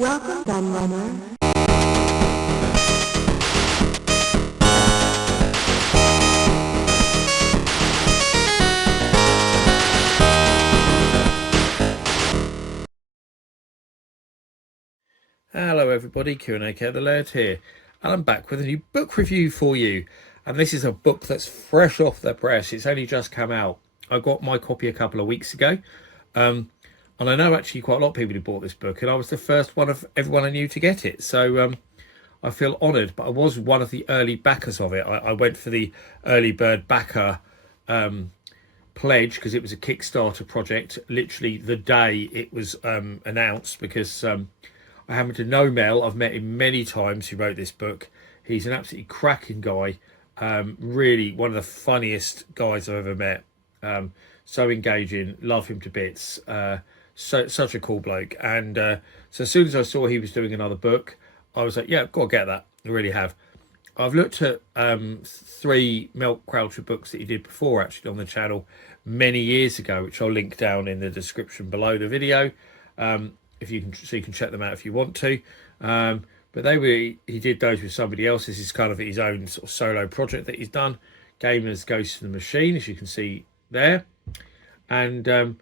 Welcome, gun runner. Hello everybody, Q&A the Laird here, and I'm back with a new book review for you. And this is a book that's fresh off the press. It's only just come out. I got my copy a couple of weeks ago, and I know actually quite a lot of people who bought this book, and I was the first one of everyone I knew to get it. So I feel honoured, but I was one of the early backers of it. I went for the early bird backer pledge because it was a Kickstarter project, literally the day it was announced, because I happen to know Mel. I've met him many times. Who wrote this book. He's an absolutely cracking guy. Really one of the funniest guys I've ever met. So engaging. Love him to bits. Such a cool bloke. And so as soon as I saw he was doing another book, I was like, yeah, I've got to get that. I really have. I've looked at 3 Mel Croucher books that he did before, actually, on the channel many years ago, which I'll link down in the description below the video. If you can, so you can check them out if you want to. But he did those with somebody else. This is kind of his own sort of solo project that he's done. Gamers Ghost in the Machine, as you can see there. And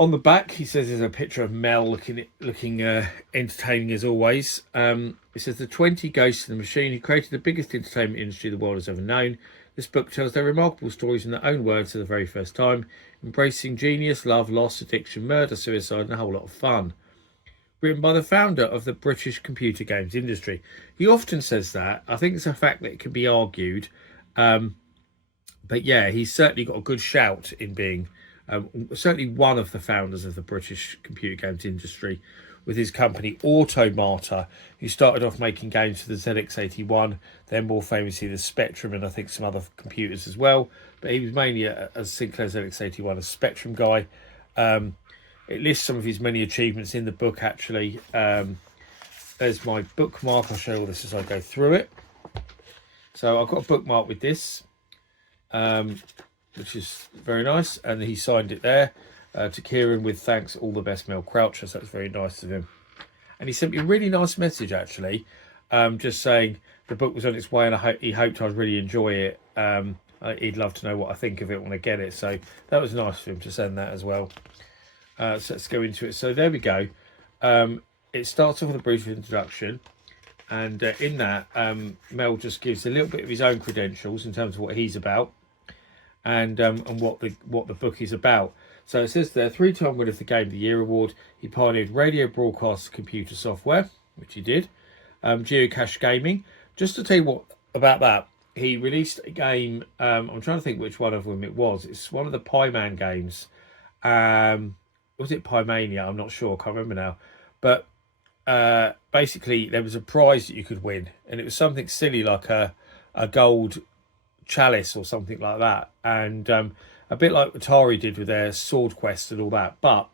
on the back, he says there's a picture of Mel looking entertaining as always. It says the 20 ghosts in the machine who created the biggest entertainment industry the world has ever known. This book tells their remarkable stories in their own words for the very first time, embracing genius, love, loss, addiction, murder, suicide, and a whole lot of fun. Written by the founder of the British computer games industry. He often says that. I think it's a fact that it can be argued. But yeah, he's certainly got a good shout in being certainly one of the founders of the British computer games industry, with his company Automata, who started off making games for the ZX81, then more famously the Spectrum, and I think some other computers as well. But he was mainly a Sinclair ZX81, a Spectrum guy. It lists some of his many achievements in the book, actually. There's my bookmark. I'll show you all this as I go through it. So I've got a bookmark with this, which is very nice, and he signed it there. To Kieran with thanks, all the best, Mel Croucher. So that's very nice of him. And he sent me a really nice message, actually, just saying the book was on its way, and he hoped I'd really enjoy it. He'd love to know what I think of it when I get it. So that was nice for him to send that as well. So let's go into it. So there we go. It starts off with a brief introduction, and in that, Mel just gives a little bit of his own credentials in terms of what he's about, and what the book is about. So it says there, 3-time winner of the Game of the Year award. He pioneered radio broadcast computer software, which he did. Geocache gaming. Just to tell you what about that, he released a game. I'm trying to think which one of them it was. It's one of the Pieman games. Was it Piemania? I'm not sure. I can't remember now. But basically, there was a prize that you could win, and it was something silly like a gold chalice or something like that. And a bit like Atari did with their Sword Quest and all that, but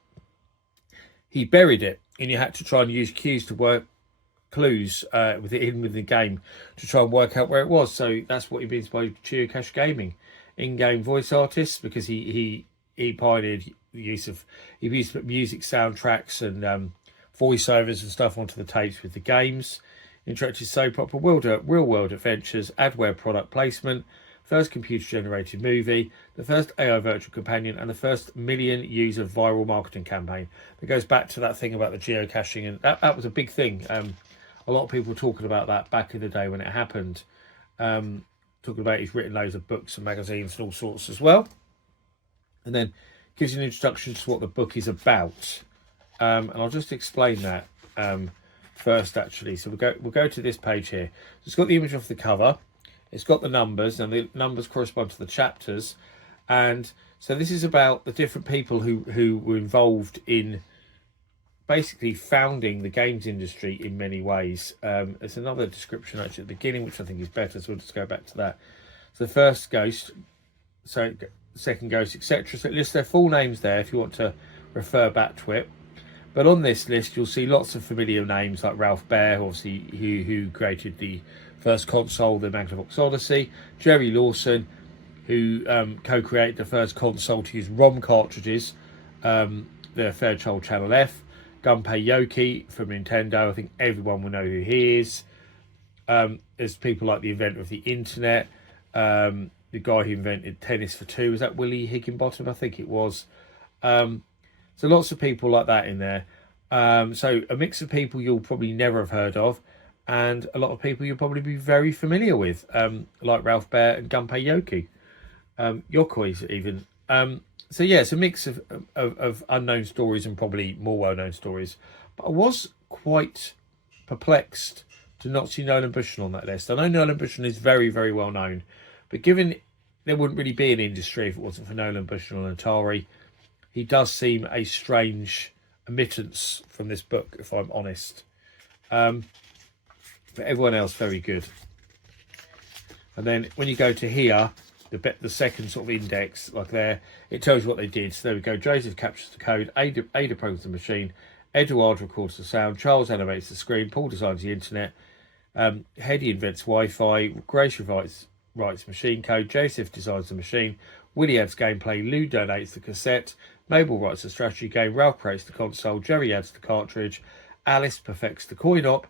he buried it, and you had to try and use cues to work clues within the game to try and work out where it was. So that's what he means by geocache gaming. In-game voice artists, because he pioneered the use of, he used music soundtracks and voiceovers and stuff onto the tapes with the games. Interactive soap opera, real world adventures, adware product placement, first computer-generated movie, the first AI virtual companion, and the first million user viral marketing campaign. That goes back to that thing about the geocaching, and that was a big thing. A lot of people were talking about that back in the day when it happened. Talking about he's written loads of books and magazines and all sorts as well. And then gives you an introduction to what the book is about. And I'll just explain that first, actually. So we'll go to this page here. So it's got the image off the cover. It's got the numbers, and the numbers correspond to the chapters. And so this is about the different people who were involved in basically founding the games industry in many ways. There's another description actually at the beginning, which I think is better, so we'll just go back to that. So the first ghost, so second ghost, etc. So it lists their full names there if you want to refer back to it. But on this list, you'll see lots of familiar names like Ralph Baer, obviously, who created the first console, the Magnavox Odyssey. Jerry Lawson, who co-created the first console to use ROM cartridges, the Fairchild Channel F. Gunpei Yokoi from Nintendo. I think everyone will know who he is. There's people like the inventor of the internet, the guy who invented tennis for two. Was that Willie Higginbottom? I think it was. So lots of people like that in there. So a mix of people you'll probably never have heard of, and a lot of people you'll probably be very familiar with, like Ralph Baer and Gunpei Yokoi, Yokoi even. So yeah, it's a mix of unknown stories and probably more well-known stories. But I was quite perplexed to not see Nolan Bushnell on that list. I know Nolan Bushnell is very, very well known, but given there wouldn't really be an industry if it wasn't for Nolan Bushnell and Atari, he does seem a strange omittance from this book, if I'm honest. But everyone else, very good. And then when you go to here, the second sort of index, like there, it tells you what they did. So there we go. Joseph captures the code, Ada programs the machine, Eduard records the sound, Charles animates the screen, Paul designs the internet, Hedy invents Wi-Fi, Grace writes machine code, Joseph designs the machine, Willie adds gameplay, Lou donates the cassette, Mabel writes the strategy game, Ralph creates the console, Jerry adds the cartridge, Alice perfects the coin-op,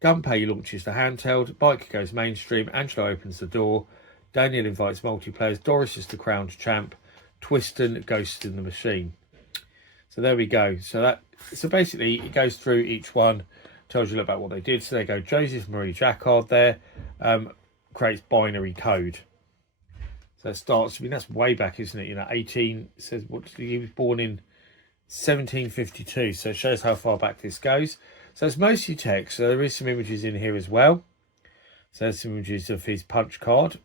Gunpei launches the handheld, Bike goes mainstream, Angelo opens the door, Daniel invites multiplayers, Doris is the crowned champ, Twiston ghosts in the machine. So there we go. So basically it goes through each one, tells you a little about what they did. So there you go. Joseph Marie Jacquard there creates binary code. So it starts, I mean, that's way back, isn't it? 18, it says he was born in 1752. So it shows how far back this goes. So it's mostly text. So there is some images in here as well. So there's some images of his punch card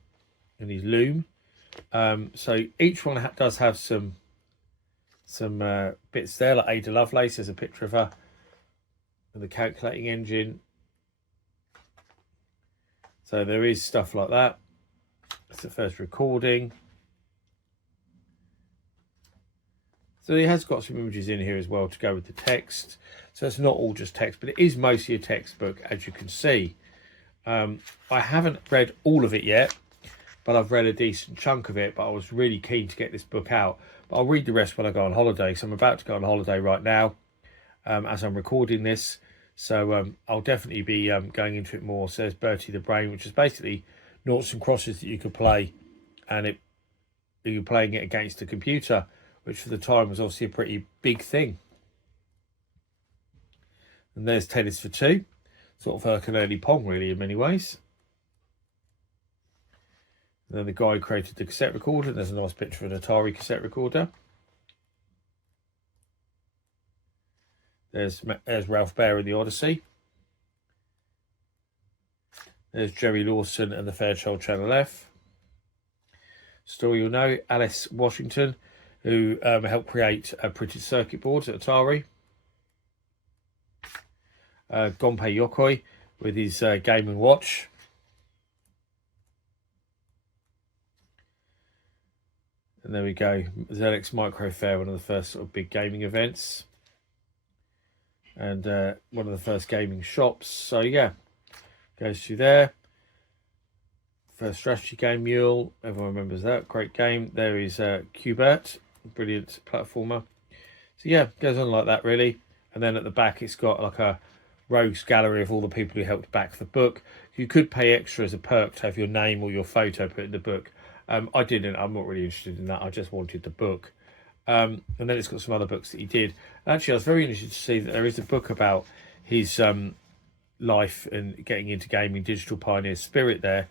and his loom. So each one does have some bits there, like Ada Lovelace. There's a picture of her with the calculating engine. So there is stuff like that. That's the first recording. So he has got some images in here as well to go with the text. So it's not all just text, but it is mostly a textbook, as you can see. I haven't read all of it yet, but I've read a decent chunk of it. But I was really keen to get this book out. But I'll read the rest when I go on holiday. So I'm about to go on holiday right now as I'm recording this. So I'll definitely be going into it more. So there's Bertie the Brain, which is basically noughts and crosses that you could play. And you're playing it against a computer, which for the time was obviously a pretty big thing. And there's Tennis for Two. Sort of Hercules Pong, really, in many ways. And then the guy who created the cassette recorder. There's a nice picture of an Atari cassette recorder. There's Ralph Baer in the Odyssey. There's Jerry Lawson and the Fairchild Channel F. Story you'll know, Alice Washington, who helped create printed circuit boards at Atari. Gunpei Yokoi with his Game & Watch. And there we go, ZX Micro Fair, one of the first sort of big gaming events. And one of the first gaming shops. So yeah, goes through there. First strategy game, Mule. Everyone remembers that. Great game. There is Qbert, brilliant platformer. So yeah, goes on like that really. And then at the back, it's got like a rogues gallery of all the people who helped back the book. You could pay extra as a perk to have your name or your photo put in the book. I didn't. I'm not really interested in that. I just wanted the book. And then it's got some other books that he did. Actually, I was very interested to see that there is a book about his life and getting into gaming, Digital Pioneer Spirit there.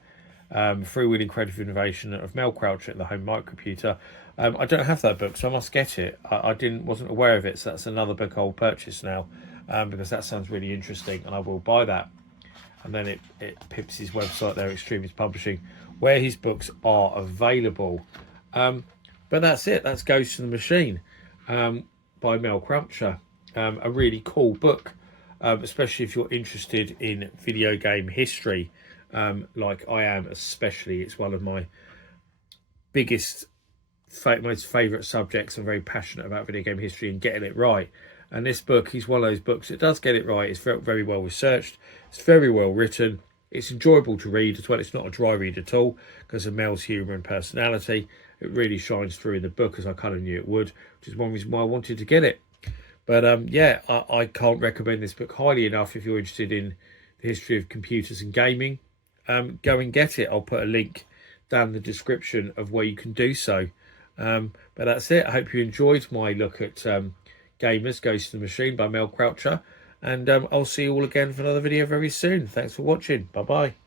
Freewheeling Creative Innovation of Mel Crouch at the Home Microcomputer. I don't have that book, so I must get it. I wasn't aware of it, so that's another book I'll purchase now, because that sounds really interesting, and I will buy that. And then it pips his website there, Extremis Publishing, where his books are available. But that's it. That's Ghost in the Machine by Mel Croucher. A really cool book, especially if you're interested in video game history, like I am especially. It's one of my biggest, most favourite subjects. I'm very passionate about video game history and getting it right. And this book is one of those books that does get it right. It's very, very well researched. It's very well written. It's enjoyable to read as well. It's not a dry read at all because of Mel's humour and personality. It really shines through in the book, as I kind of knew it would, which is one reason why I wanted to get it. But yeah, I can't recommend this book highly enough if you're interested in the history of computers and gaming. Go and get it. I'll put a link down in the description of where you can do so. But that's it. I hope you enjoyed my look at Gamers Ghost of the Machine by Mel Croucher. And I'll see you all again for another video very soon. Thanks for watching. Bye-bye.